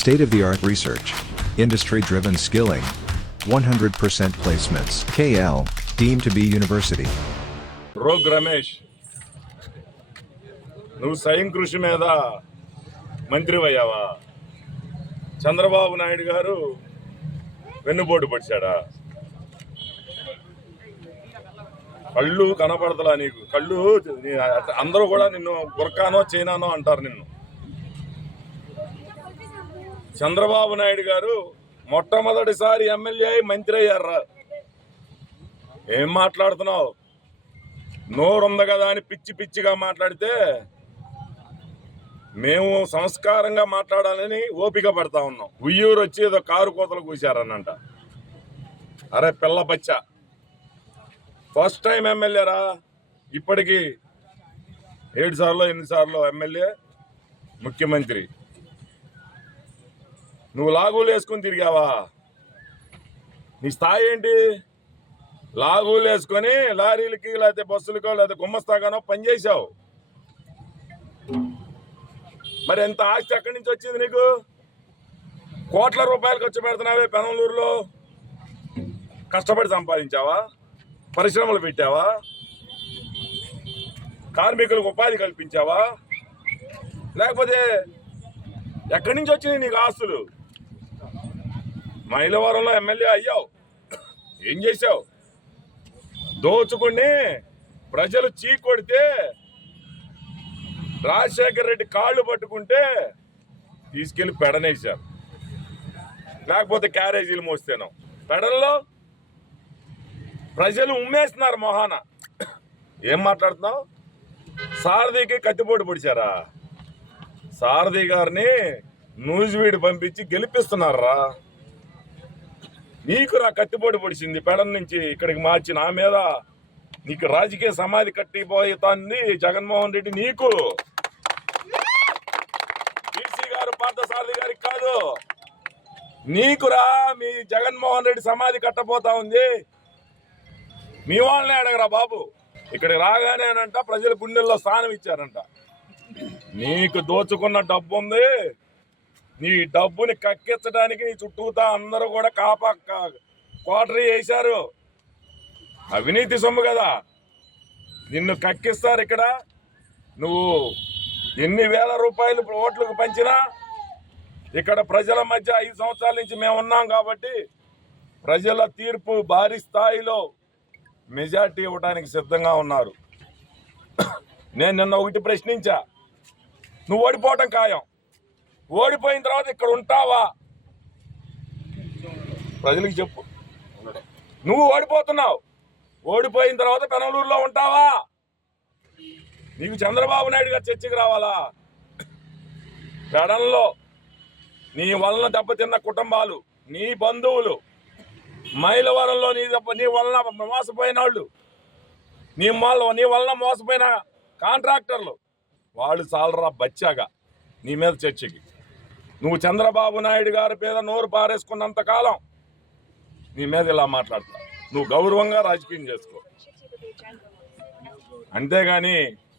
State-of-the-art research. Industry-driven skilling. 100% placements. KL, deemed to be university. Rogue Ramesh, నువ్వు స్వయం కృషి మీద మంత్రివయ్యావా? చంద్రబాబు నాయుడు గారు వెన్నుపోటు పడిచాడా? కళ్ళు కనపడతలా నీకు? కళ్ళు అందరూ కూడా నిన్ను గుర్కానో చైనానో అంటారు నిన్ను. చంద్రబాబు నాయుడు గారు మొట్టమొదటిసారి ఎమ్మెల్యే అయి మంత్రి అయ్యారా? ఏం మాట్లాడుతున్నావు? నోరుంది కదా అని పిచ్చి పిచ్చిగా మాట్లాడితే మేము సంస్కారంగా మాట్లాడాలని ఓపిక పడతా ఉన్నాం. ఉయ్యూరు వచ్చి ఏదో కారు కోతలు కూశారనంట. అరే పిల్ల బచ్చా, ఫస్ట్ టైం ఎమ్మెల్యేరా. ఇప్పటికి 7 సార్లు 8 సార్లు ఎమ్మెల్యే, ముఖ్యమంత్రి. నువ్వు లాగులు వేసుకొని తిరిగావా? నీ స్థాయి ఏంటి? లాగులు వేసుకొని లారీలకి లేకపోతే బస్సులకో లేకపోతే గుమ్మస్తాగానో పనిచేసావు. మరి ఎంత ఆస్తి ఎక్కడి నుంచి వచ్చింది నీకు? కోట్ల రూపాయలు ఖర్చు పెడుతున్నావే పెనంలూరులో. కష్టపడి సంపాదించావా? పరిశ్రమలు పెట్టావా? కార్మికులకు ఉపాధి కల్పించావా? లేకపోతే ఎక్కడి నుంచి వచ్చినాయి నీకు ఆస్తులు? మైలవరంలో ఎమ్మెల్యే అయ్యావు, ఏం చేశావు? దోచుకుని ప్రజలు చీకొడితే రాజశేఖర రెడ్డి కాళ్ళు పట్టుకుంటే తీసుకెళ్లి పెడనేశారు, లేకపోతే క్యారేజీలు మోస్తేనో. పెడల్లో ప్రజలు ఉమ్మేస్తున్నారు మొహాన. ఏం మాట్లాడుతున్నావు? సారథికి కత్తిపోటు పొడిచారా? సారథి గారిని నూజివీడు పంపించి గెలిపిస్తున్నారా? నీకు రా కత్తిపోటు పొడిచింది. పెడల నుంచి ఇక్కడికి మార్చి నా మీద నీకు రాజకీయ సమాధి కట్టిపోతుంది జగన్మోహన్ రెడ్డి. నీకు బీసీ గారు పార్థసారథి గారికి కాదు, నీకురా. మీ జగన్మోహన్ రెడ్డి సమాధి కట్టబోతా ఉంది. మీ వాళ్ళనే అడగరా బాబు. ఇక్కడికి రాగానే అనంట ప్రజల గుండెల్లో స్థానం ఇచ్చారంట. నీకు దోచుకున్న డబ్బు ఉంది. నీ డబ్బుని కక్కించడానికి నీ చుట్టూతా అందరూ కూడా క్వార్టరీ వేశారు. అవినీతి సొమ్ము కదా, నిన్ను కక్కిస్తారు. ఇక్కడ నువ్వు ఎన్ని వేల రూపాయలు ఓట్లకు పంచినా ఇక్కడ ప్రజల మధ్య 5 సంవత్సరాల నుంచి మేము ఉన్నాం కాబట్టి ప్రజల తీర్పు భారీ స్థాయిలో మెజార్టీ ఇవ్వడానికి సిద్ధంగా ఉన్నారు. నేను నిన్న ఒకటి ప్రశ్నించా, నువ్వు ఓడిపోవటం ఖాయం. ఓడిపోయిన తర్వాత ఇక్కడ ఉంటావా? ప్రజలకు చెప్పు. నువ్వు ఓడిపోతున్నావు, ఓడిపోయిన తర్వాత పెనంలూరులో ఉంటావా? నీకు చంద్రబాబు నాయుడు గారు చర్చకు రావాలా? పెడల్లో నీ వలన దెబ్బతిన్న కుటుంబాలు, నీ బంధువులు, మైలవరంలో నీ వలన మోసపోయిన వాళ్ళు, నీ వలన మోసపోయిన కాంట్రాక్టర్లు, వాళ్ళు చాలరా బచ్చాగా నీ మీద చర్చకి. నువ్వు చంద్రబాబు నాయుడు గారి మీద నోరు పారేసుకున్నంత కాలం నీ మీద ఇలా మాట్లాడతావు. నువ్వు గౌరవంగా రాజకీయం చేసుకో, అంతేగాని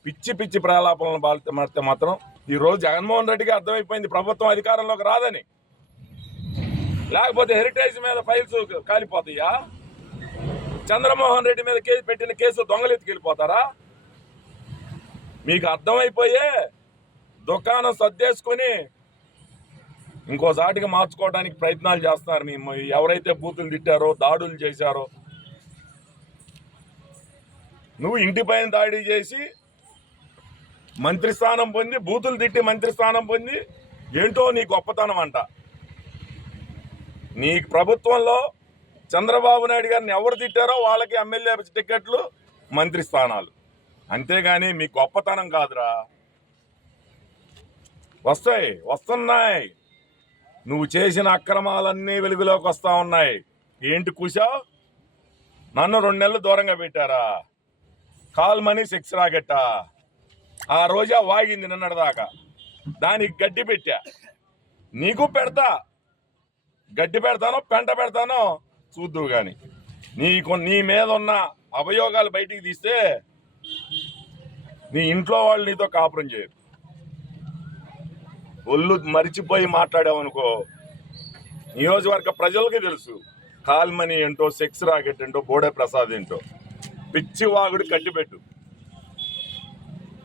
పిచ్చి పిచ్చి ప్రలాపనలు మారితే మాత్రం ఈరోజు జగన్మోహన్ రెడ్డికి అర్థమైపోయింది ప్రభుత్వం అధికారంలోకి రాదని. లేకపోతే హెరిటేజ్ మీద ఫైల్స్ కాలిపోతాయా? చంద్రమోహన్ రెడ్డి మీద పెట్టిన కేసు దొంగలెత్తుకెళ్ళిపోతారా? మీకు అర్థమైపోయే దుకాణం సర్దేసుకొని ఇంకోసాటికి మార్చుకోవడానికి ప్రయత్నాలు చేస్తున్నారు. ఎవరైతే బూతులు తిట్టారో, దాడులు చేశారో, నువ్వు ఇంటిపైన దాడి చేసి మంత్రి స్థానం పొంది, బూతులు తిట్టి మంత్రి స్థానం పొంది ఏంటో నీ గొప్పతనం అంట. నీ ప్రభుత్వంలో చంద్రబాబు నాయుడు గారిని ఎవరు తిట్టారో వాళ్ళకి ఎమ్మెల్యే టికెట్లు, మంత్రి స్థానాలు. అంతేగాని మీ గొప్పతనం కాదురా. వస్తున్నాయి. నువ్వు చేసిన అక్రమాలన్నీ వెలుగులోకి వస్తా ఉన్నాయి. ఏంటి కూసావు? నన్ను 2 నెలలు దూరంగా పెట్టారా? Call money 6 రాకెట్ట. ఆ రోజా వాగింది నిన్నటిదాకా. దానికి గడ్డి పెట్టా. నీకు పెడతా. గడ్డి పెడతానో పెంట పెడతానో చూద్దువు కానీ నీ మీద ఉన్న అభియోగాలు బయటికి తీస్తే నీ ఇంట్లో వాళ్ళు నీతో కాపురం చేయరు. ఒళ్ళు మరిచిపోయి మాట్లాడావనుకో, నియోజకవర్గ ప్రజలకి తెలుసు కాల్మనీ ఏంటో, సెక్స్ రాకెట్ ఏంటో, బోడే ప్రసాద్ ఏంటో. పిచ్చి వాగుడు కట్టిపెట్టు.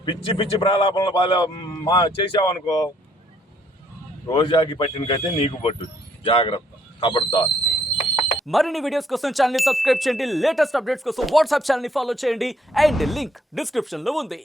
పిచ్చి పిచ్చి ప్రలాపనలు చేసావనుకో, రోజాకి పట్టినకైతే నీకు పట్టు. జాగ్రత్త, ఖబర్దార్. మరిన్ని వీడియోస్ కోసం ఛానల్ ని సబ్స్క్రైబ్ చేయండి. లేటెస్ట్ అప్డేట్స్ కోసం వాట్సాప్ ఛానల్ ని ఫాలో చేయండి. అండ్ లింక్ డిస్క్రిప్షన్ లో ఉంది.